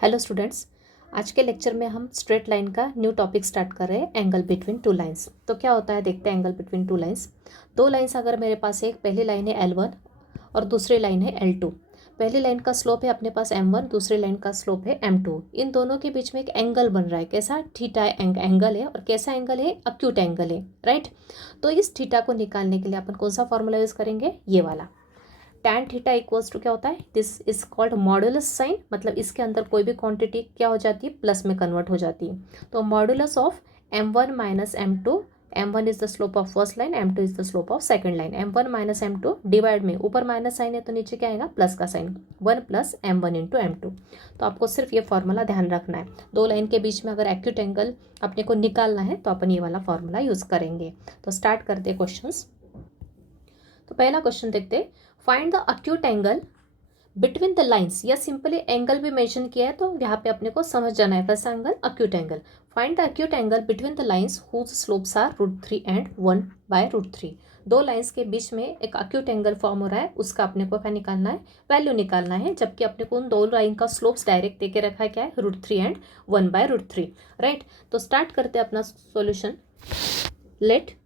Hello students. आज के lecture में हम स्ट्रेट लाइन का न्यू टॉपिक स्टार्ट कर रहे हैं, एंगल बिटवीन टू लाइंस। तो क्या होता है देखते हैं। एंगल बिटवीन टू लाइंस, दो लाइंस अगर मेरे पास है, एक पहली लाइन है L1 और दूसरी लाइन है L2। पहली लाइन का स्लोप है अपने पास M1, दूसरी लाइन का स्लोप है M2। इन दोनों के बीच में एक एंगल बन रहा है, कैसा थीटा एंगल है। और कैसा एंगल है, अक्यूट एंगल है, राइट। तो इस थीटा को निकालने के लिए अपन कौन सा फॉर्मूला यूज करेंगे, ये वाला। टैन थीटा इक्वल्स टू क्या होता है, this is called modulus sign. मतलब इसके अंदर कोई भी क्वांटिटी क्या हो जाती है, प्लस में कन्वर्ट हो जाती है। तो modulus of M1 minus M2, M1 is the slope of first line, M2 is the slope of second line. M1 minus M2 divide में ऊपर माइनस साइन है तो नीचे क्या आएगा, प्लस का sign, 1 plus M1 into M2। तो आपको सिर्फ ये फॉर्मूला ध्यान रखना है। दो लाइन के बीच में अगर एक्यूट एंगल अपने को निकालना है तो अपन ये वाला फॉर्मूला यूज करेंगे। तो स्टार्ट करते क्वेश्चन। तो पहला क्वेश्चन देखते, find the acute angle between the lines. या सिंपली एंगल भी मेंशन किया है तो यहाँ पे अपने को समझ जाना है कैसा angle, acute angle. Find the acute angle between the lines whose slopes are √3 and 1/√3। दो लाइंस के बीच में एक अक्यूट एंगल फॉर्म हो रहा है, उसका अपने को क्या निकालना है, वैल्यू निकालना है। जबकि अपने को उन दो लाइन का स्लोप्स डायरेक्ट देके रखा है, क्या है, √3 एंड 1/√3, राइट। तो स्टार्ट करते हैं अपना सॉल्यूशन। लेट,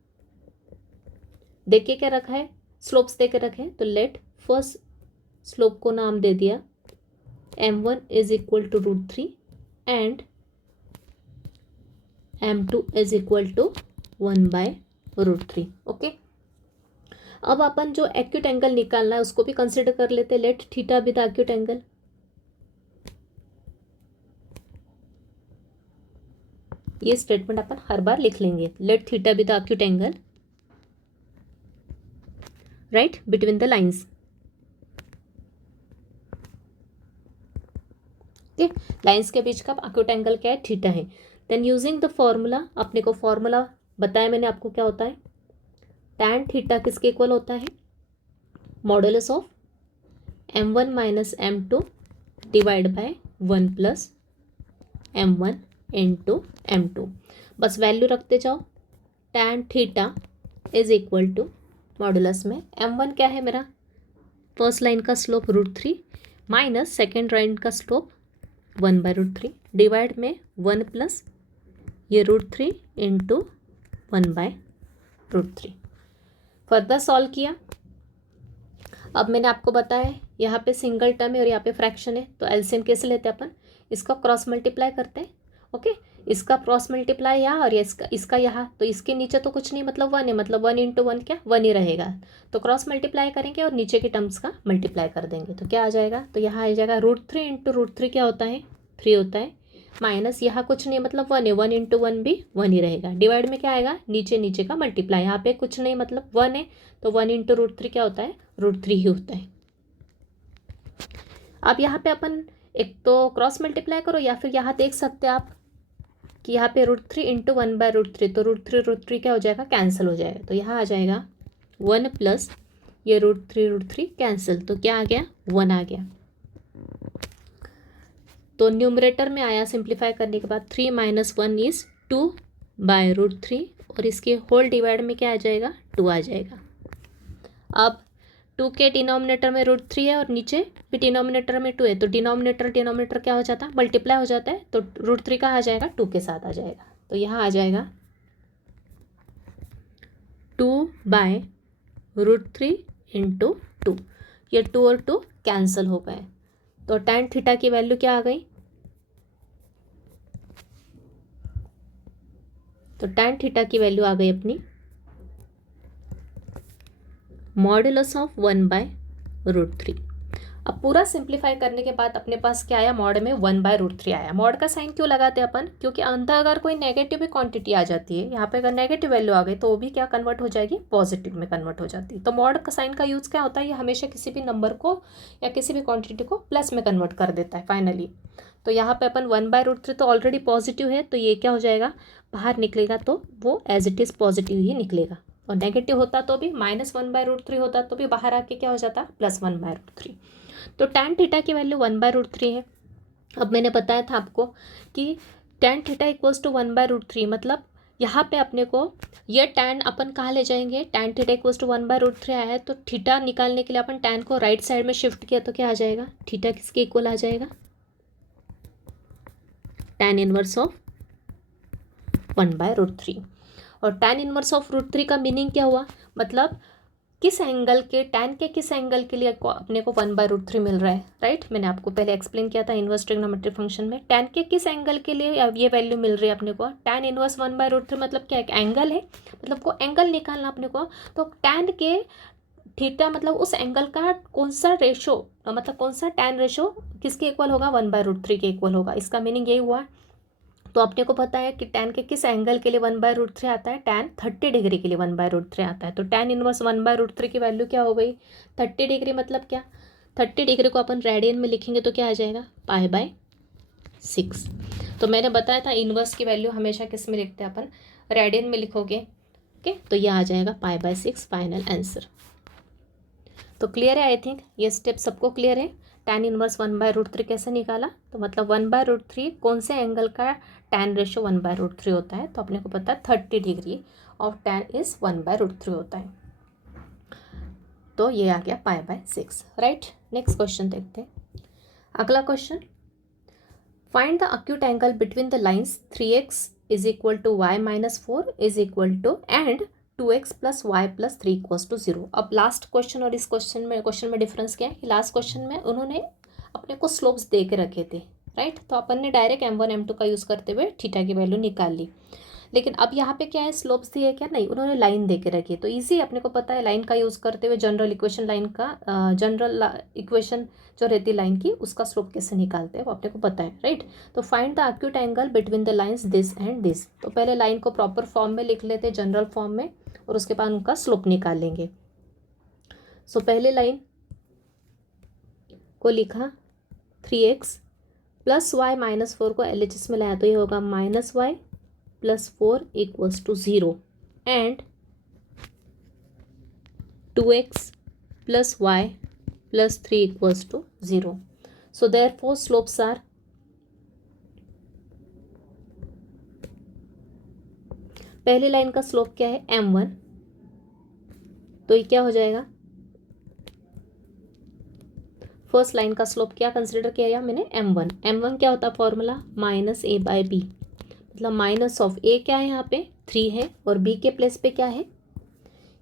देखिए क्या रखा है, स्लोप्स देके रखे हैं। तो लेट फर्स्ट स्लोप को नाम दे दिया M1 is equal to √3 and M2 is equal to 1/√3। Okay, अब अपन जो एक्यूट एंगल निकालना है उसको भी कंसिडर कर लेते हैं। Let theta be the acute angle. ये स्टेटमेंट अपन हर बार लिख लेंगे, let theta be the acute angle, right, between the lines. Okay, lines के बीच का अक्यूट एंगल क्या है, थीटा है। देन यूजिंग द फॉर्मूला, अपने को फॉर्मूला बताया मैंने आपको क्या होता है, टैन थीटा किसके इक्वल होता है, modulus of M1 minus M2 divide by 1 plus M1 into M2। बस वैल्यू रखते जाओ। Tan theta is equal to modulus में M1 क्या है मेरा, फर्स्ट लाइन का स्लोप √3 माइनस सेकेंड लाइन का स्लोप 1/√3 डिवाइड में 1 प्लस ये √3 इंटू 1/√3। फर्दर सॉल्व किया। अब मैंने आपको बताया यहाँ पे सिंगल टर्म है और यहाँ पे फ्रैक्शन है, तो एलसीएम कैसे लेते हैं अपन, इसका क्रॉस मल्टीप्लाई करते हैं। ओके, इसका क्रॉस मल्टीप्लाई यहाँ और इसका यहाँ, तो इसके नीचे तो कुछ नहीं, मतलब 1 है, मतलब 1 इंटू 1 क्या, 1 ही रहेगा। तो क्रॉस मल्टीप्लाई करेंगे और नीचे के टर्म्स का मल्टीप्लाई कर देंगे तो क्या आ जाएगा, तो यहाँ आ जाएगा √3 इंटू √3 क्या होता है, 3 होता है, माइनस यहाँ कुछ नहीं, मतलब 1 है, 1 इंटू 1 भी 1 ही रहेगा। डिवाइड में क्या आएगा, नीचे नीचे का मल्टीप्लाई, यहाँ पे कुछ नहीं, मतलब 1 है, तो 1 इंटू √3 क्या होता है, √3 ही होता है। अब यहाँ पे अपन एक तो क्रॉस मल्टीप्लाई करो या फिर यहाँ देख सकते हैं आप कि यहाँ पे √3 इंटू 1/√3, तो √3 क्या हो जाएगा, कैंसिल हो जाएगा। तो यहाँ आ जाएगा 1 प्लस ये √3 कैंसिल, तो क्या आ गया, 1 आ गया। तो न्यूमरेटर में आया, सिंप्लीफाई करने के बाद 3 माइनस 1 इज 2/√3 और इसके होल डिवाइड में क्या आ जाएगा, 2 आ जाएगा। अब 2 के डिनोमिनेटर में √3 है और नीचे भी डिनोमिनेटर में 2 है, तो डिनोमिनेटर क्या हो जाता है, मल्टीप्लाई हो जाता है। तो √3 का आ जाएगा, 2 के साथ आ जाएगा। तो यहाँ आ जाएगा 2/√3 इंटू 2, ये 2 और 2 कैंसिल हो गए। तो टैन थीटा की वैल्यू क्या आ गई, तो टैन थीटा की वैल्यू आ गई अपनी मॉडुलस ऑफ 1/√3। अब पूरा सिंप्लीफाई करने के बाद अपने पास क्या आया, मॉड में 1/√3 आया। मॉड का साइन क्यों लगाते हैं अपन, क्योंकि अंदर अगर कोई नेगेटिव भी क्वांटिटी आ जाती है, यहाँ पे अगर नेगेटिव वैल्यू आ गई तो वो भी क्या कन्वर्ट हो जाएगी, पॉजिटिव में कन्वर्ट हो जाती है। तो मॉड का साइन का यूज़ क्या होता है, ये हमेशा किसी भी नंबर को या किसी भी क्वान्टिटी को प्लस में कन्वर्ट कर देता है फाइनली। तो यहाँ पे अपन 1/√3 तो ऑलरेडी पॉजिटिव है, तो ये क्या हो जाएगा, बाहर निकलेगा तो वो एज इट इज़ पॉजिटिव ही निकलेगा। और नेगेटिव होता तो भी, -1/√3 होता तो भी बाहर आके क्या हो जाता, +1/√3। तो टैन थीटा की वैल्यू 1/√3 है। अब मैंने बताया था आपको कि टैन थीटा इक्वल्स टू 1/√3, मतलब यहाँ पे अपने को ये टैन अपन कहाँ ले जाएंगे, टैन थीटा इक्वल्स टू 1/√3 आया है, तो थीटा निकालने के लिए अपन टैन को राइट साइड में शिफ्ट किया तो क्या आ जाएगा, थीटा किसके इक्वल आ जाएगा, tan इनवर्स ऑफ 1/√3। और tan इनवर्स ऑफ √3 का मीनिंग क्या हुआ, मतलब किस एंगल के, tan के किस एंगल के लिए अपने को 1/√3 मिल रहा है, राइट। मैंने आपको पहले एक्सप्लेन किया था इनवर्स ट्रिग्नोमेट्रिक फंक्शन में, tan के किस एंगल के लिए अब ये वैल्यू मिल रही है अपने को। tan इनवर्स 1/√3 मतलब क्या, एक एंगल है, मतलब को एंगल निकालना अपने को। तो tan के थीटा मतलब उस एंगल का कौन सा रेशो, मतलब कौन सा tan रेशो किसके इक्वल होगा, 1/√3 के इक्वल होगा। इसका मीनिंग यही हुआ। तो अपने को पता है कि tan के किस एंगल के लिए 1/√3 आता है, tan 30 डिग्री के लिए 1/√3 आता है। तो tan इनवर्स 1/√3 की वैल्यू क्या हो गई, 30 डिग्री। मतलब क्या, 30 डिग्री को अपन रेडियन में लिखेंगे तो क्या आ जाएगा, π/6। तो मैंने बताया था इनवर्स की वैल्यू हमेशा किस में लिखते हैं अपन, रेडियन में लिखोगे, ओके। तो यह आ जाएगा π/6 फाइनल आंसर। तो क्लियर है, आई थिंक ये स्टेप सबको क्लियर है। tan इनवर्स 1/√3 कैसे निकाला, तो मतलब 1/√3 कौन से एंगल का tan रेशो 1/√3 होता है, तो अपने को पता है 30 डिग्री ऑफ tan इज 1/√3 होता है। तो ये आ गया π/6, राइट। नेक्स्ट क्वेश्चन देखते हैं। अगला question, find the acute angle between the lines 3x is equal to y-4 is equal to and 2x plus Y plus 3 equals to 0। अब लास्ट क्वेश्चन और इस क्वेश्चन में डिफरेंस क्या है कि लास्ट क्वेश्चन में उन्होंने अपने को स्लोप्स दे के रखे थे, राइट। तो अपन ने डायरेक्ट m1 m2 का यूज़ करते हुए थीटा की वैल्यू निकाल ली। लेकिन अब यहाँ पे क्या है, स्लोप्स दिए क्या, नहीं, उन्होंने लाइन दे के रखी है। तो ईजी, अपने को पता है लाइन का यूज़ करते हुए जनरल इक्वेशन, लाइन का जनरल इक्वेशन जो रहती है लाइन की, उसका स्लोप कैसे निकालते हैं वो अपने को पता है, राइट। तो find the acute angle between the lines this and this. तो पहले लाइन को प्रॉपर फॉर्म में लिख लेते हैं, जनरल फॉर्म में, और उसके बाद उनका स्लोप निकाल लेंगे। सो पहले लाइन को लिखा 3x प्लस वाई -4 को LHS में लाया, तो ये होगा -y plus 4 equals to 0 and 2x plus Y plus 3 equals to 0। So therefore slopes are, पहली लाइन का स्लोप क्या है, m1। तो ये क्या हो जाएगा, फर्स्ट लाइन का स्लोप क्या कंसिडर किया मैंने, m1। m1 क्या होता है फॉर्मूला, -a/b, मतलब माइनस ऑफ a क्या है यहाँ पे 3 है, और b के प्लेस पे क्या है,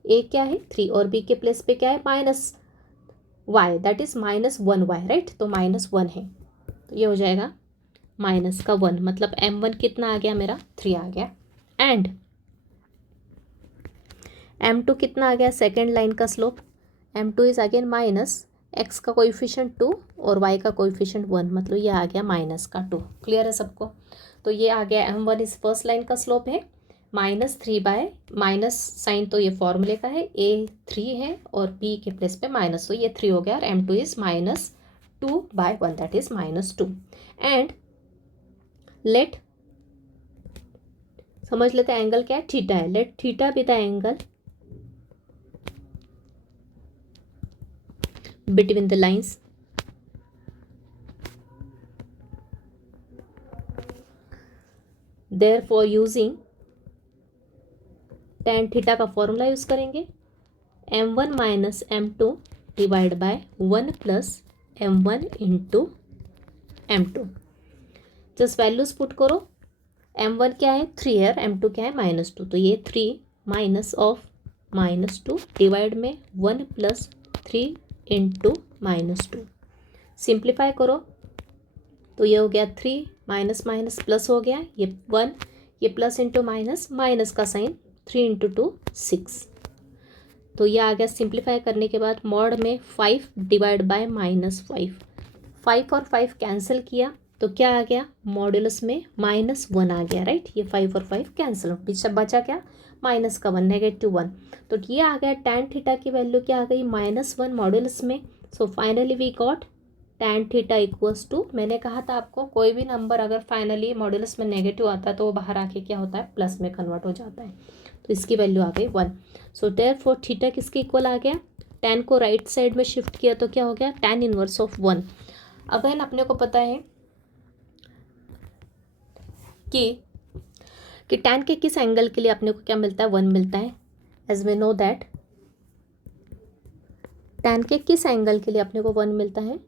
a क्या है 3, और b के प्लेस पे क्या है -y, that is -1y, right. तो -1 है, तो ये हो जाएगा -1, मतलब m1 कितना आ गया मेरा, 3 आ गया। एंड m2 कितना आ गया, सेकेंड लाइन का slope, m2 is again x का कोएफिशिएंट 2 और y का कोएफिशिएंट 1, मतलब ये आ गया -2। क्लियर है सबको। तो ये आ गया m1 इस फर्स्ट लाइन का स्लोप है -3 माइनस साइन, तो ये फॉर्मूले का है, a 3 है और b के प्लेस पे माइनस, तो ये 3 हो गया, और m2 is -2/1, that is -2। And let, समझ लेते हैं एंगल क्या है, थीटा है। Let theta be the angle between the lines therefore using tan theta का फॉर्मूला यूज करेंगे, m1 minus m2 divide by 1 plus m1 into m2। Just values put करो, m1 क्या है 3 है, m2 क्या है -2, तो ये 3 माइनस ऑफ -2 डिवाइड में 1 प्लस 3 इंटू -2। सिंप्लीफाई करो तो ये हो गया 3 माइनस माइनस प्लस हो गया, ये 1, ये प्लस इंटू माइनस, माइनस का साइन, 3 इंटू 2 6। तो ये आ गया, सिंप्लीफाई करने के बाद मॉड में 5 डिवाइड बाय -5, 5 और 5 कैंसिल किया तो क्या आ गया, मॉड्यूलस में -1 आ गया, राइट। ये 5 और 5 कैंसिल, बचा क्या, माइनस का 1, -1। तो ये आ गया tan थीटा की वैल्यू क्या आ गई, -1 मॉड्यूलस में। So finally we got tan theta equals to, मैंने कहा था आपको कोई भी नंबर अगर फाइनली मॉड्यूलस में नेगेटिव आता है तो वो बाहर आके क्या होता है, प्लस में कन्वर्ट हो जाता है। तो इसकी वैल्यू आ गई 1। सो देयरफॉर थीटा किसके इक्वल आ गया, tan को राइट साइड में शिफ्ट किया तो क्या हो गया, tan इनवर्स ऑफ 1। अगेन अपने को पता है कि tan के किस एंगल के लिए अपने को क्या मिलता है, 1 मिलता है। As we know that tan के किस एंगल के लिए अपने को 1 मिलता है,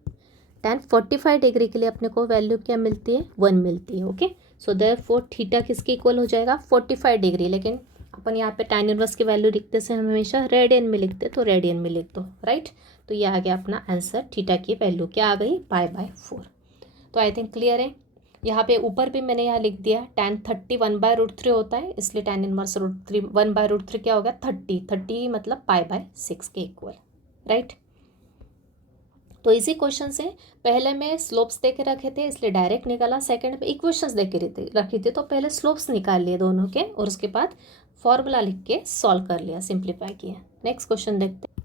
tan 45 डिग्री के लिए अपने को वैल्यू क्या मिलती है, 1 मिलती है। ओके, सो देयरफॉर थीटा किसके इक्वल हो जाएगा, 45 डिग्री। लेकिन अपन यहाँ पे tan इनवर्स की वैल्यू लिखते से हम हमेशा रेडियन में लिखते, तो रेडियन में लिख दो, राइट। तो ये आ गया अपना आंसर, थीटा की वैल्यू क्या आ गई, π/4। तो आई थिंक क्लियर है। यहाँ पे ऊपर भी मैंने यहाँ लिख दिया tan 30 1/√3 होता है, इसलिए tan इनवर्स √3 1/√3 क्या हो गया, 30 मतलब π/6 के इक्वल, राइट। तो इसी क्वेश्चन से पहले मैं स्लोप्स दे के रखे थे इसलिए डायरेक्ट निकाला, सेकंड में इक्वेशंस दे के रखी थी तो पहले स्लोप्स निकाल लिए दोनों के और उसके बाद फॉर्मूला लिख के सॉल्व कर लिया, सिंप्लीफाई किया। नेक्स्ट क्वेश्चन देखते हैं।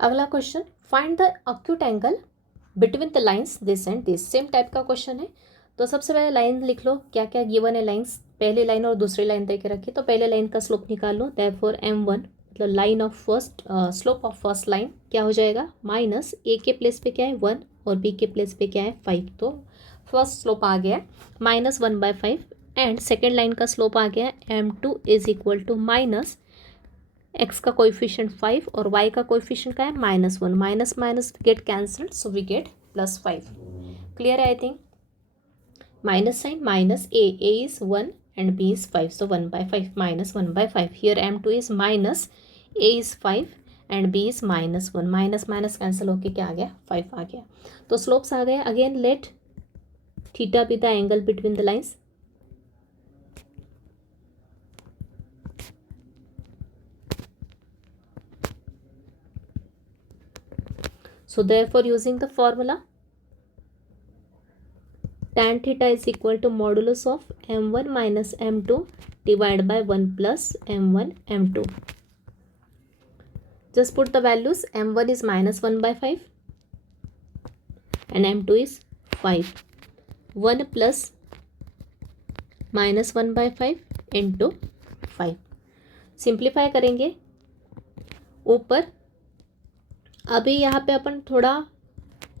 अगला question, find the acute angle between the lines this and this. Same type का क्वेश्चन है। तो सबसे पहले लाइन लिख लो, क्या क्या गिवन है लाइन्स, पहली लाइन और दूसरी लाइन दे के रखी। तो पहले लाइन का स्लोप निकाल लो, देयरफॉर m1 मतलब line of first slope of first line क्या हो जाएगा, माइनस ए के प्लेस पे क्या है 1 और बी के प्लेस पे क्या है 5। तो फर्स्ट स्लोप आ गया -1/5 एंड सेकेंड लाइन का स्लोप आ गया m2 is equal to minus x का कोएफिशिएंट 5 और y का कोएफिशिएंट का है -1, minus minus get cancelled, so we get +5। Clear है I think. Minus sign minus a is 1 and b is 5, so 1/5 minus 1/5. Here m2 is minus, a is 5 and b is -1, minus minus cancel होके क्या आ गया, 5 आ गया। तो slopes आ गए। Again let theta be the angle between the lines. So therefore using the formula tan theta is equal to modulus of m1 minus m2 divided by 1 plus m1 m2. Just put the values, m1 is -1/5 and m2 is 5. 1 plus -1/5 into 5. Simplify करेंगे ऊपर। अभी यहाँ पे अपन थोड़ा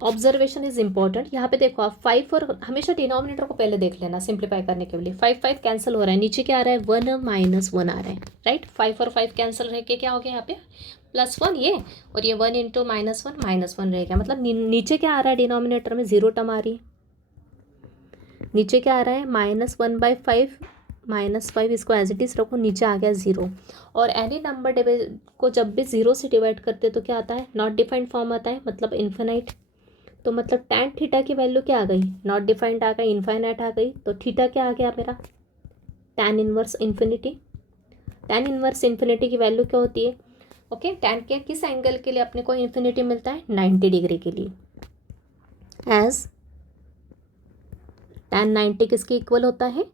observation is important. यहाँ पे देखो आप 5 और हमेशा डिनोमिनेटर को पहले देख लेना सिंप्लीफाई करने के लिए। 5 कैंसिल हो रहा है, नीचे क्या आ रहा है 1 - 1 आ रहा है, राइट। 5 और 5 कैंसिल रह के क्या हो गया यहाँ पे +1 ये, और ये 1 × -1 रह गया। मतलब नीचे क्या आ रहा है डिनोमिनेटर में 0 टर्म आ रही है। नीचे क्या आ रहा है -1/5 -5, इसको एज इट इज़ रखो, नीचे आ गया 0। और एनी नंबर को जब भी 0 से डिवाइड करते तो क्या आता है, नॉट डिफाइंड फॉर्म आता है, मतलब इन्फिनाइट। तो मतलब tan थीटा की वैल्यू क्या आ गई, नॉट डिफाइंड आ गई, इन्फाइनाइट आ गई। तो थीटा क्या आ गया मेरा, tan inverse infinity. tan inverse infinity की वैल्यू क्या होती है, ओके। tan के किस एंगल के लिए अपने को इन्फिनिटी मिलता है, 90 डिग्री के लिए, एज tan 90 किसके इक्वल होता है,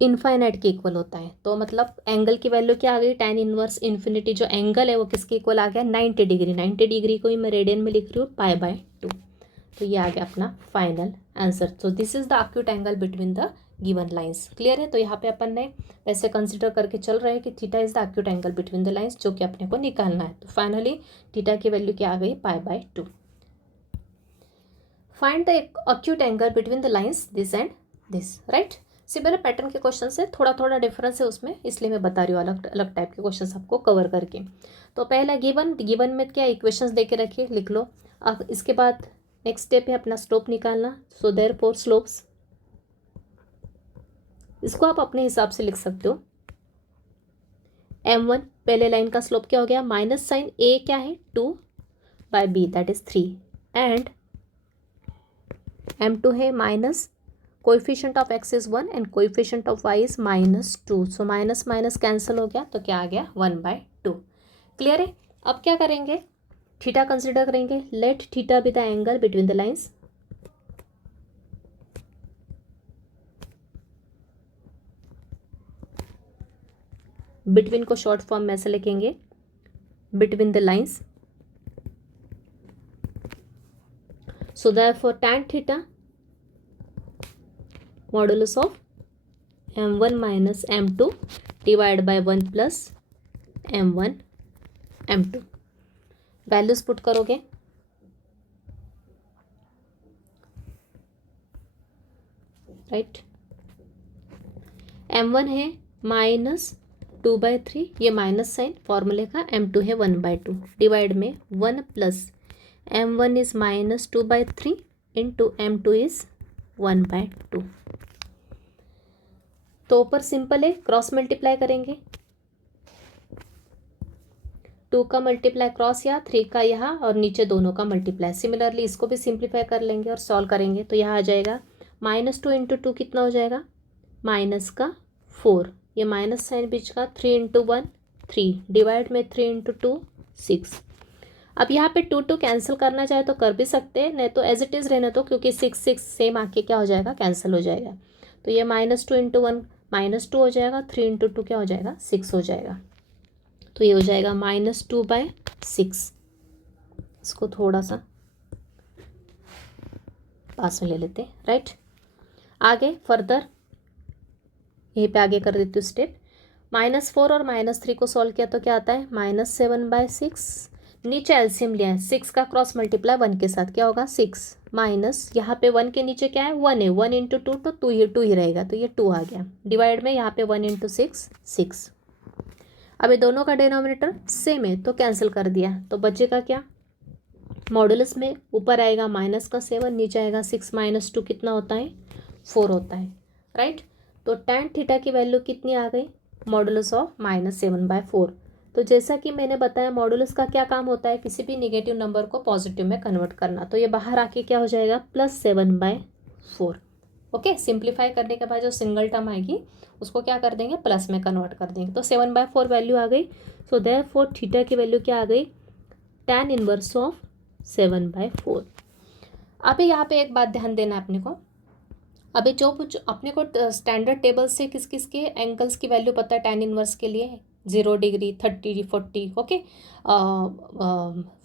इन्फाइनाइट के इक्वल होता है। तो मतलब एंगल की वैल्यू क्या आ गई, tan इनवर्स इन्फिनिटी जो एंगल है वो किसके इक्वल आ गया, 90 डिग्री। 90 डिग्री को ही मैं रेडियन में लिख रही हूँ π/2। तो ये आ गया अपना final answer. So this is the acute angle between the given lines. Clear है। तो यहाँ पे अपन ने वैसे कंसिडर करके चल रहे हैं कि theta is the acute angle between the lines, जो कि अपने को निकालना है। तो फाइनली थीटा की वैल्यू क्या आ गई, π/2। Find the acute angle between the lines this and this, right. Similar pattern के क्वेश्चन से थोड़ा थोड़ा डिफरेंस है उसमें, इसलिए मैं बता रही हूँ अलग अलग टाइप के क्वेश्चन आपको कवर करके। तो पहला गिवन में क्या इक्वेशंस दे के रखिए, लिख लो। अब इसके बाद नेक्स्ट स्टेप है अपना स्लोप निकालना। सो देयरफॉर स्लोप्स, इसको आप अपने हिसाब से लिख सकते हो। m1 पहले लाइन का स्लोप क्या हो गया, माइनस साइन a क्या है 2/b that is 3 and m2 है minus, coefficient of x is 1 and coefficient of y is -2। So minus minus cancel हो गया, तो क्या आ गया 1/2। क्लियर है। अब क्या करेंगे, थीटा कंसिडर करेंगे। Let theta be the angle between the lines. Between को शॉर्ट फॉर्म में ऐसे लिखेंगे, between the lines. So therefore tan theta modulus of m1 minus m2 divide by 1 plus m1 m2। Values put करोगे, right. m1 है -2/3, ये minus sign फॉर्मूले का, m2 है 1/2 डिवाइड में 1 plus m1 is -2/3 into m2 is 1/2। तो ऊपर simple है, क्रॉस मल्टीप्लाई करेंगे, 2 का मल्टीप्लाई क्रॉस यहाँ, 3 का यहाँ, और नीचे दोनों का मल्टीप्लाई। सिमिलरली इसको भी सिंप्लीफाई कर लेंगे और सॉल्व करेंगे तो यहाँ आ जाएगा -2 इंटू 2 कितना हो जाएगा, -4, ये माइनस साइन बीच का, 3 इंटू 1 3, डिवाइड में 3 इंटू 2 6। अब यहाँ पे 2 कैंसिल करना चाहे तो कर भी सकते हैं, नहीं तो एज इट इज़ रहने दो, क्योंकि 6 सेम आके क्या हो जाएगा, कैंसिल हो जाएगा। तो ये -2 इंटू 1 -2 हो जाएगा, 3 इंटू 2 क्या हो जाएगा, 6 हो जाएगा। तो ये हो जाएगा -2/6। इसको थोड़ा सा पास में ले लेते हैं, राइट। आगे फर्दर यहीं पे आगे कर देती हूँ स्टेप। -4 और -3 को सॉल्व किया तो क्या आता है, -7/6। नीचे एलसीएम लिया है, 6 का क्रॉस मल्टीप्लाई 1 के साथ क्या होगा, 6 माइनस यहाँ पे 1 के नीचे क्या है, 1 है, 1 इंटू 2 तो 2 ही रहेगा, तो ये 2 आ गया, डिवाइड में यहाँ पे 1 इंटू 6 6। अब ये दोनों का डिनोमिनेटर सेम है तो कैंसिल कर दिया, तो बचेगा क्या, मॉडुलस में ऊपर आएगा -7, नीचे आएगा 6 - 2 कितना होता है, 4 होता है, राइट। तो tan थीटा की वैल्यू कितनी आ गई, मॉडुलस ऑफ -7/4। तो जैसा कि मैंने बताया मॉडुलस का क्या काम होता है, किसी भी निगेटिव नंबर को पॉजिटिव में कन्वर्ट करना। तो ये बाहर आके क्या हो जाएगा, +7/4। ओके, सिंप्लीफाई करने के बाद जो सिंगल टर्म आएगी उसको क्या कर देंगे, प्लस में कन्वर्ट कर देंगे। तो 7/4 वैल्यू आ गई। सो देयरफॉर थीटा की वैल्यू क्या आ गई, tan इनवर्स ऑफ 7/4। अभी यहाँ पे एक बात ध्यान देना अपने को, अभी जो कुछ अपने को स्टैंडर्ड टेबल से किस किस के एंगल्स की वैल्यू पता है tan इनवर्स के लिए, 0 degree, 30 40, okay,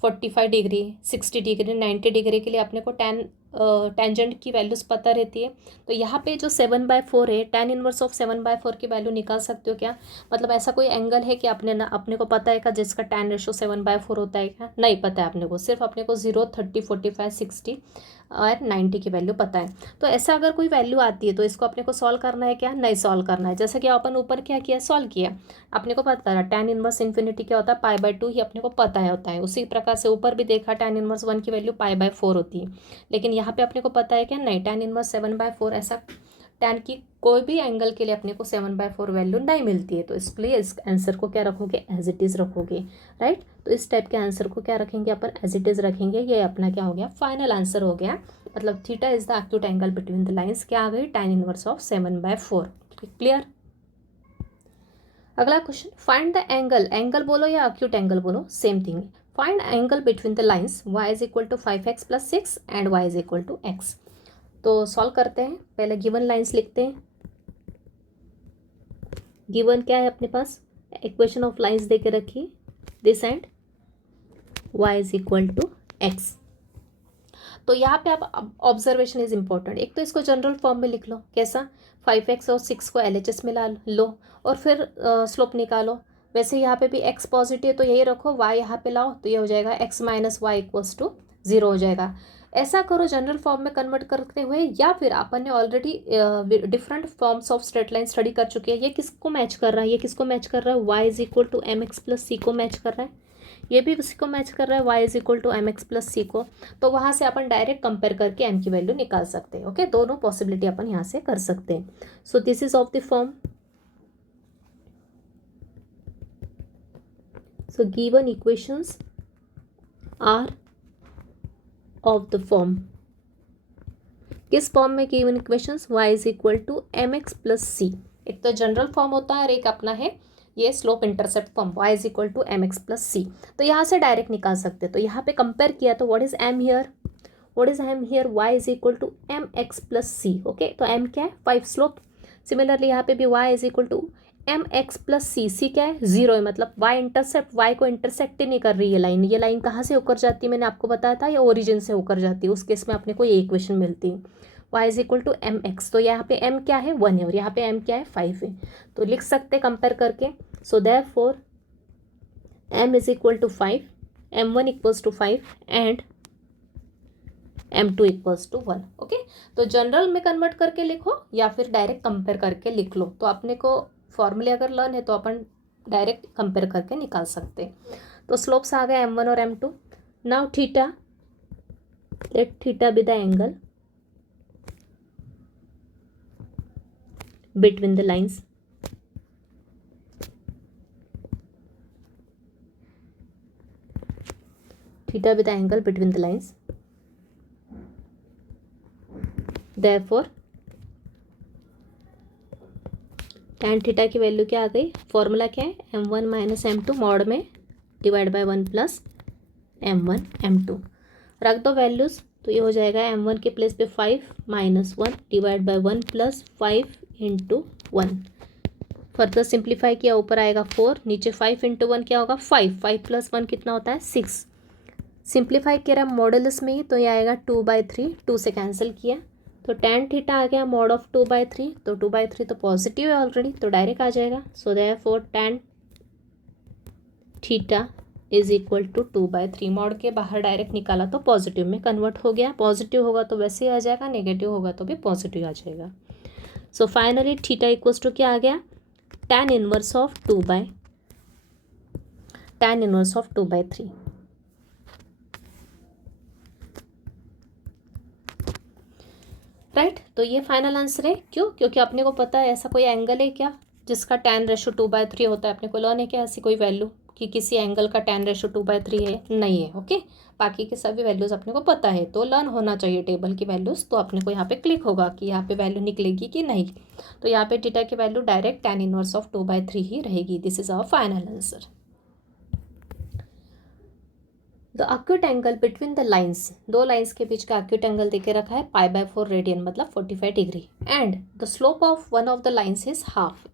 45 degree, 60 degree, 90 degree के लिए अपने को टेंजेंट की वैल्यूज पता रहती है। तो यहाँ पे जो 7/4 है, tan इनवर्स ऑफ 7/4 की वैल्यू निकाल सकते हो क्या, मतलब ऐसा कोई एंगल है कि अपने को पता है क्या जिसका tan रेशो 7/4 होता है क्या, नहीं पता है अपने को, सिर्फ अपने को 0 30 45 60 और 90 की वैल्यू पता है। तो ऐसा अगर कोई वैल्यू आती है तो इसको अपने को सॉल्व करना है क्या, नहीं सॉल्व करना है। जैसे कि अपन ऊपर क्या किया, सॉल्व किया, अपने को पता है tan इनवर्स इन्फिनिटी क्या होता है, π/2 ही अपने को पता है होता है। उसी प्रकार से ऊपर भी देखा tan इनवर्स 1 की वैल्यू π/4 होती है, लेकिन यहाँ पे अपने को पता है क्या, नहीं, tan इनवर्स 7/4, ऐसा tan की कोई भी एंगल के लिए अपने को 7/4 वैल्यू नहीं मिलती है। तो इसलिए इस आंसर को क्या रखोगे, एज इट इज़ रखोगे, राइट। तो इस टाइप के आंसर को क्या रखेंगे अपन, एज इट इज़ रखेंगे। ये अपना क्या हो गया, फाइनल आंसर हो गया, मतलब theta is the acute angle between the lines, क्या आ गई, tan इनवर्स ऑफ 7/4। क्लियर। अगला question, find the angle, angle बोलो या एक्यूट एंगल बोलो same thing, find angle between the lines y = 5x + 6 and y = x। तो solve करते हैं, पहले गिवन लाइंस लिखते हैं। गिवन क्या है अपने पास, इक्वेशन ऑफ लाइंस दे के रखिए, दिस एंड y = x। तो यहाँ पे आप ऑब्जर्वेशन इज इम्पोर्टेंट, एक तो इसको जनरल फॉर्म में लिख लो, कैसा, 5x और 6 को LHS में ला लो और फिर स्लोप निकालो। वैसे यहाँ पे भी x पॉजिटिव है तो यही रखो, y यहाँ पे लाओ तो ये हो जाएगा x - y = 0 हो जाएगा। ऐसा करो जनरल फॉर्म में कन्वर्ट करते हुए, या फिर अपन ने already different forms of straight line study कर चुके हैं। ये किसको मैच कर रहा है, ये किसको मैच कर रहा है, y = mx + c को मैच कर रहा है, ये भी उसी को मैच कर रहा है, y = mx + c को। तो वहाँ से अपन डायरेक्ट कंपेयर करके m की वैल्यू निकाल सकते हैं। ओके, दोनों पॉसिबिलिटी अपन यहाँ से कर सकते हैं। So this is of the form, so given equations are of the form, किस फॉर्म में given equations, y = mx + c। एक तो जनरल फॉर्म होता है और एक अपना है ये slope intercept form, y = mx + c। तो यहाँ से डायरेक्ट निकाल सकते हैं। तो यहाँ पे कंपेयर किया तो what is m here, what is m here, y = mx + c। Okay, तो m क्या है, 5 स्लोप। सिमिलरली यहाँ पे भी y = mx + c, c क्या है, 0 है, मतलब y इंटरसेप्ट, y को इंटरसेक्ट ही नहीं कर रही है लाइन। ये लाइन कहाँ से होकर जाती है, मैंने आपको बताया था, ये ओरिजिन से होकर जाती है। उस केस में अपने को ये इक्वेशन मिलती है, y = mx। तो यहाँ पे m क्या है, 1 है, और यहाँ पे m क्या है, 5 है। तो लिख सकते हैं कंपेयर करके। So therefore m = 5, m1 = 5 and m2 = 1। Okay, तो जनरल में कन्वर्ट करके लिखो या फिर डायरेक्ट कंपेयर करके लिख लो। तो अपने को फॉर्मूले अगर लर्न है तो अपन डायरेक्ट कंपेयर करके निकाल सकते हैं। तो स्लोप्स आ गए m1 और m2। Now theta, let theta be the angle between the lines. Theta be the angle between the lines. Therefore tan theta की वैल्यू क्या आ गई, फॉर्मूला क्या है, m1 माइनस m2 मॉड में divide by 1 plus m1 m2 रख दो values, तो ये हो जाएगा m1 के प्लेस पे 5 minus 1 divide by 1 plus 5 into 1। Further simplify किया, ऊपर आएगा 4, नीचे 5 इंटू 1 क्या होगा 5, 5 प्लस 1 कितना होता है 6। सिंप्लीफाई किया मॉडुलस में ही, तो ये आएगा 2/3, 2 से कैंसिल किया तो tan थीटा आ गया मॉड ऑफ 2/3, तो 2/3 तो पॉजिटिव है ऑलरेडी, तो डायरेक्ट आ जाएगा। So therefore tan theta is equal to 2/3, mod के बाहर डायरेक्ट निकाला तो पॉजिटिव में कन्वर्ट हो गया, पॉजिटिव होगा तो वैसे ही आ जाएगा, नेगेटिव होगा तो भी पॉजिटिव आ जाएगा। So finally theta equals to क्या आ गया, tan इनवर्स ऑफ 2/3। राइट, तो ये फाइनल आंसर है। क्यों? क्योंकि अपने को पता है ऐसा कोई एंगल है क्या जिसका tan रेशो 2/3 होता है, अपने को लर्न है क्या ऐसी कोई वैल्यू कि किसी एंगल का tan रेशो 2/3 है, नहीं है। ओके, बाकी के सभी वैल्यूज़ अपने को पता है, तो लर्न होना चाहिए टेबल की वैल्यूज़, तो अपने को यहाँ पे क्लिक होगा कि यहाँ पे वैल्यू निकलेगी कि नहीं। तो यहाँ पे थीटा की value direct tan inverse of 2/3 ही रहेगी। This is our final answer. The acute angle between the lines, दो लाइन्स के बीच का acute एंगल देके रखा है π/4 रेडियन मतलब 45 degree, and the slope of one of the lines is half.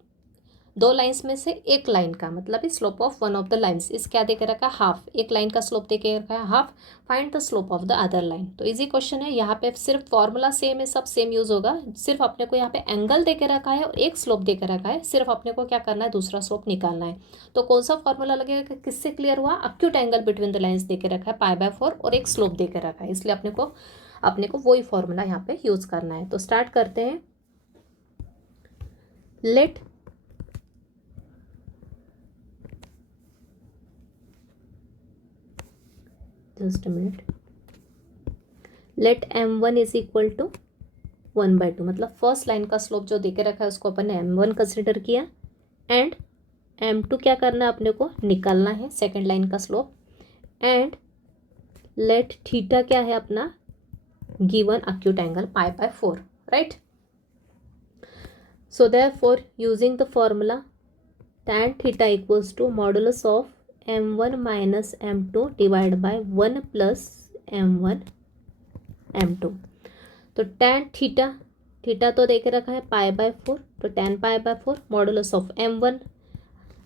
दो लाइन्स में से एक लाइन का मतलब इस slope of one of the lines, इस क्या देके रखा है हाफ, एक लाइन का स्लोप देके रखा है half, find the slope of the other line. तो इजी क्वेश्चन है, यहाँ पे सिर्फ फॉर्मूला सेम है, सब सेम यूज होगा, सिर्फ अपने को यहाँ पे एंगल देके रखा है और एक स्लोप देके रखा है, सिर्फ अपने को क्या करना है दूसरा स्लोप निकालना है। तो कौन सा फॉर्मूला लगेगा, किससे क्लियर हुआ, acute angle between the lines देके रखा है π/4 और एक स्लोप देके रखा है, इसलिए अपने को वही फॉर्मूला यहाँ पे यूज करना है। तो स्टार्ट करते हैं। Let just a minute, let m1 is equal to 1/2, मतलब फर्स्ट लाइन का स्लोप जो देके रखा है उसको अपन ने m1 कंसिडर किया, एंड m2 क्या करना है अपने को निकालना है, सेकेंड लाइन का स्लोप, एंड लेट थीटा क्या है अपना given acute angle π/4, right. So therefore using the formula tan theta equals to modulus of m1 minus m2 divide by 1 plus m1 m2। तो tan थीटा तो देके रखा है π/4, तो tan π/4 मॉडुलस ऑफ m1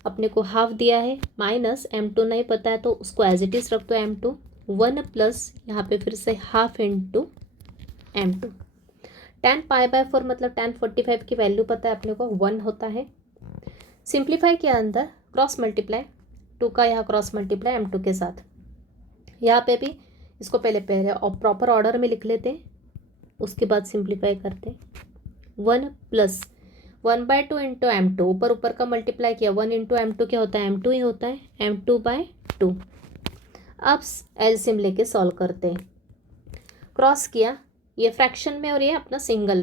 अपने को हाफ दिया है, माइनस m2 नहीं पता है तो उसको एज इट इज रख दो m2, 1 प्लस यहाँ पे फिर से हाफ इंटू m2। tan π/4 मतलब tan 45 की वैल्यू पता है अपने को 1 होता है। सिंप्लीफाई किया अंदर, क्रॉस मल्टीप्लाई 2 का यहाँ क्रॉस मल्टीप्लाई m2 के साथ, यहाँ पे भी इसको पहले और प्रॉपर ऑर्डर में लिख लेते हैं, उसके बाद सिंप्लीफाई करते हैं। 1 प्लस 1/2 इंटू m2, ऊपर का मल्टीप्लाई किया, 1 इंटू m2 क्या होता है m2 ही होता है, m2/2। अब एलसीएम लेके सॉल्व करते हैं, क्रॉस किया, ये फ्रैक्शन में और ये अपना सिंगल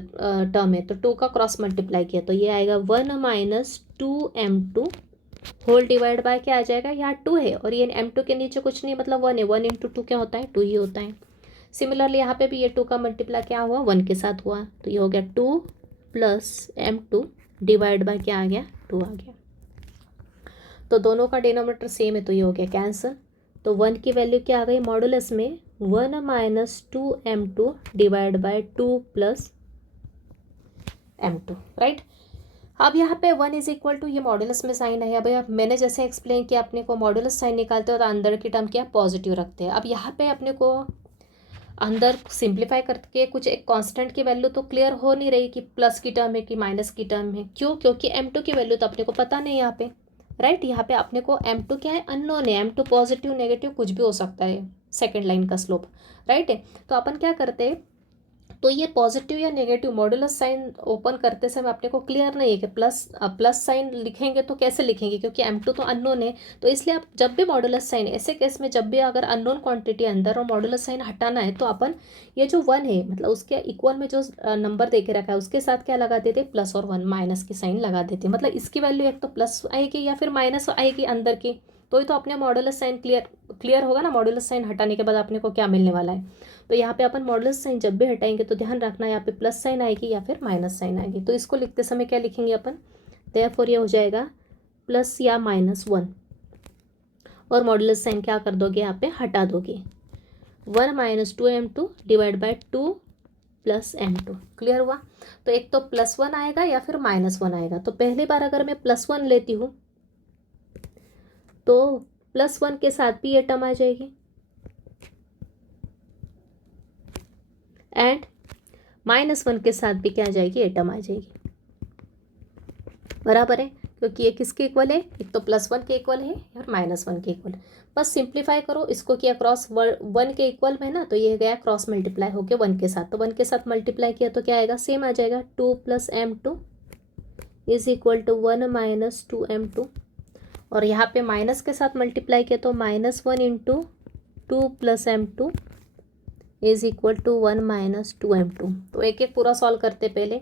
टर्म है, तो 2 का क्रॉस मल्टीप्लाई किया तो ये आएगा 1 minus 2m2 whole divide by क्या आ जाएगा, यहाँ 2 है और ये m2 के नीचे कुछ नहीं मतलब 1 है, 1 इंटू 2 क्या होता है 2 ही होता है। सिमिलरली यहाँ पे भी ये 2 का मल्टीप्लाई क्या हुआ 1 के साथ हुआ, तो ये हो गया 2 प्लस m2 डिवाइड बाय क्या आ गया 2 आ गया। तो दोनों का डिनोमिनेटर सेम है तो ये हो गया कैंसिल, तो 1 की वैल्यू क्या आ गई मॉडुलस में 1 minus 2m2 divide by 2 plus m2, right. अब यहाँ पे 1 इज इक्वल टू, ये मॉडुलस में साइन है, अब मैंने जैसे एक्सप्लेन किया अपने को मॉडुलस साइन निकालते हो तो अंदर की टर्म क्या पॉजिटिव रखते हैं। अब यहाँ पे अपने को अंदर सिंप्लीफाई करके कुछ एक कांस्टेंट की वैल्यू तो क्लियर हो नहीं रही कि प्लस की टर्म है कि माइनस की टर्म है, क्यों, क्योंकि m2 की वैल्यू तो अपने को पता नहीं यहाँ पे, राइट। यहाँ पे अपने को m2 क्या है अननोन है, m2 पॉजिटिव नेगेटिव कुछ भी हो सकता है, सेकेंड लाइन का स्लोप, राइट है। तो अपन क्या करते हैं तो ये पॉजिटिव या नेगेटिव मॉडुलस साइन ओपन करते समय अपने को क्लियर नहीं है कि प्लस साइन लिखेंगे तो कैसे लिखेंगे, क्योंकि m2 तो अननोन है। तो इसलिए आप जब भी मॉडुलस साइन, ऐसे केस में जब भी अगर अननोन क्वांटिटी अंदर और मॉडुलस साइन हटाना है तो अपन ये जो 1 है मतलब उसके इक्वल में जो नंबर दे के रखा है उसके साथ क्या लगा देते, प्लस और 1 माइनस की साइन लगा देते। मतलब इसकी वैल्यू एक तो प्लस आएगी या फिर माइनस आएगी अंदर की, तो ही तो अपने मॉडुलस साइन क्लियर होगा ना। मॉडुलस साइन हटाने के बाद अपने को क्या मिलने वाला है। तो यहाँ पे अपन मॉडुलस साइन जब भी हटाएंगे तो ध्यान रखना यहाँ पे प्लस साइन आएगी या फिर माइनस साइन आएगी। तो इसको लिखते समय क्या लिखेंगे अपन, देयरफॉर ये हो जाएगा प्लस या -1 और मॉडुलस साइन क्या कर दोगे यहाँ पे हटा दोगे। 1 - 2m2 divide by 2 + m2। Clear हुआ। तो एक तो +1 आएगा या फिर -1 आएगा। तो पहली बार अगर मैं +1 लेती हूँ तो +1 के साथ भी ये टर्म आ जाएगी एंड -1 के साथ भी क्या आ जाएगी, ये टर्म आ जाएगी। बराबर है, क्योंकि ये किसके इक्वल है, एक तो +1 के इक्वल है और -1 के इक्वल। बस सिंप्लीफाई करो, इसको किया क्रॉस 1 के इक्वल में ना, तो ये गया क्रॉस मल्टीप्लाई होके 1 के साथ। तो 1 के साथ मल्टीप्लाई किया तो क्या आएगा, सेम आ जाएगा 2 + m2 is equal to 1 - 2m2। और यहाँ पे माइनस के साथ मल्टीप्लाई किया तो -1 × 2 + m2 is equal to 1 - 2m2। तो एक एक पूरा सॉल्व करते पहले।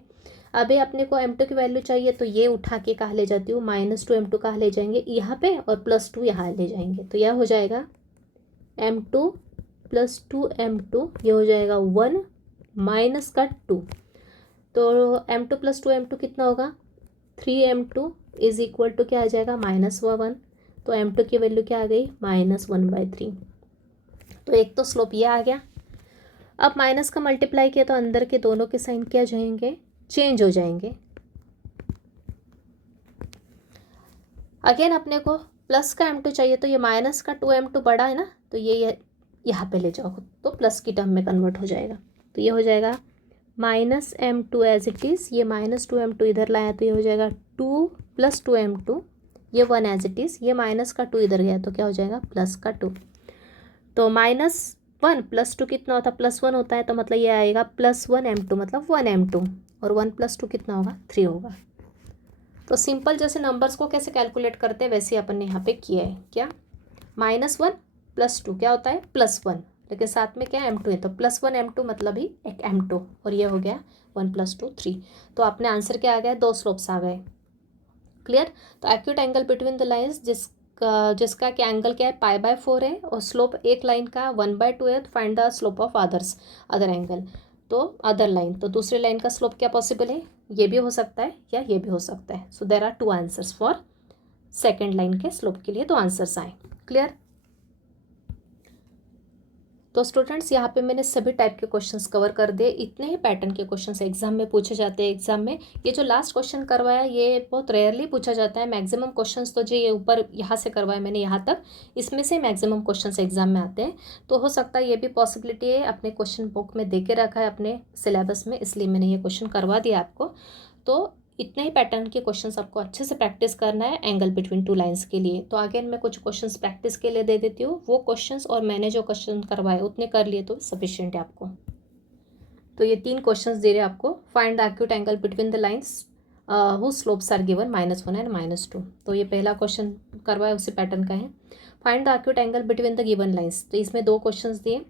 अभी अपने को m2 की वैल्यू चाहिए तो ये उठा के कहाँ ले जाती हूँ, -2m2 कहाँ ले जाएंगे यहाँ पे और +2 यहाँ ले जाएंगे। तो यह हो जाएगा m2 + 2m2, ये हो जाएगा 1 माइनस का 2। तो m2 + 2m2 कितना होगा, 3m2 इज इक्वल टू क्या आ जाएगा, -1। तो m2 की वैल्यू क्या आ गई, -1/3। तो एक तो स्लोप ये आ गया। अब माइनस का मल्टीप्लाई किया तो अंदर के दोनों के साइन क्या जाएंगे, चेंज हो जाएंगे। अगेन अपने को प्लस का m2 चाहिए तो ये माइनस का 2m2 बड़ा है ना, तो ये यहाँ पे ले जाओ तो प्लस की टर्म में कन्वर्ट हो जाएगा। तो ये हो जाएगा -m2 एज इट इज़, ये -2m2 इधर लाया तो ये हो जाएगा 2 + 2m2, ये 1 एज इट इज़, ये माइनस का 2 इधर गया तो क्या हो जाएगा, प्लस का 2। तो -1 + 2 कितना होता है, +1 होता है, तो मतलब ये आएगा +1m2 मतलब 1m2, और 1 + 2 कितना होगा, 3 होगा। तो सिंपल जैसे नंबर्स को कैसे कैलकुलेट करते हैं वैसे अपन ने यहाँ पे किया है। क्या, -1 + 2 क्या होता है, +1, लेकिन साथ में क्या m2 है, तो +1 m2 मतलब ही एक m2, और ये हो गया 1 + 2 3। तो अपने आंसर क्या आ गया, 2 स्लोप्स आ गए। क्लियर। तो acute angle between the lines जिसका क्या एंगल क्या है, π/4 है, और स्लोप एक लाइन का 1/2 है। तो find the slope of other angle, तो अदर लाइन, तो दूसरी लाइन का स्लोप क्या पॉसिबल है, ये भी हो सकता है या ये भी हो सकता है। So there are 2 answers for second line के स्लोप के लिए 2 आंसर्स आए। क्लियर। तो स्टूडेंट्स यहाँ पे मैंने सभी टाइप के क्वेश्चंस कवर कर दिए। इतने ही पैटर्न के क्वेश्चंस एग्जाम में पूछे जाते हैं। एग्जाम में ये जो लास्ट क्वेश्चन करवाया ये बहुत रेयरली पूछा जाता है। मैक्सिमम क्वेश्चंस तो जो ये ऊपर यहाँ से करवाया मैंने यहाँ तक, इसमें से मैक्सिमम क्वेश्चंस एग्जाम में आते हैं। तो हो सकता है ये भी पॉसिबिलिटी है, अपने क्वेश्चन बुक में दे के रखा है अपने सिलेबस में, इसलिए मैंने ये क्वेश्चन करवा दिया आपको। तो इतने ही पैटर्न के क्वेश्चंस आपको अच्छे से प्रैक्टिस करना है एंगल बिटवीन 2 लाइंस के लिए। तो अगेन मैं कुछ क्वेश्चंस प्रैक्टिस के लिए दे देती हूँ, वो क्वेश्चंस और मैंने जो क्वेश्चन करवाए उतने कर लिए तो सफिशिएंट है आपको। तो ये 3 क्वेश्चंस दे रहे हैं आपको। Find the acute angle between the lines who slopes are given -1 and -2। तो ये पहला क्वेश्चन करवाया उसी पैटर्न का है। Find the acute angle between the given lines, तो इसमें 2 क्वेश्चंस दिए।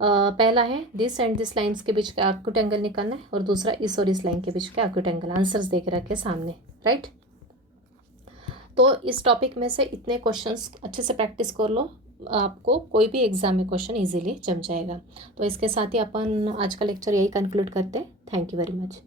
पहला है दिस एंड दिस लाइंस के बीच का एक्यूट एंगल निकालना है, और दूसरा इस और इस लाइन के बीच का एक्यूट एंगल। आंसर्स दे के रखे सामने, राइट। तो इस टॉपिक में से इतने क्वेश्चंस अच्छे से प्रैक्टिस कर लो, आपको कोई भी एग्जाम में क्वेश्चन इजीली जम जाएगा। तो इसके साथ ही अपन आज का लेक्चर यही कंक्लूड करते हैं। Thank you very much.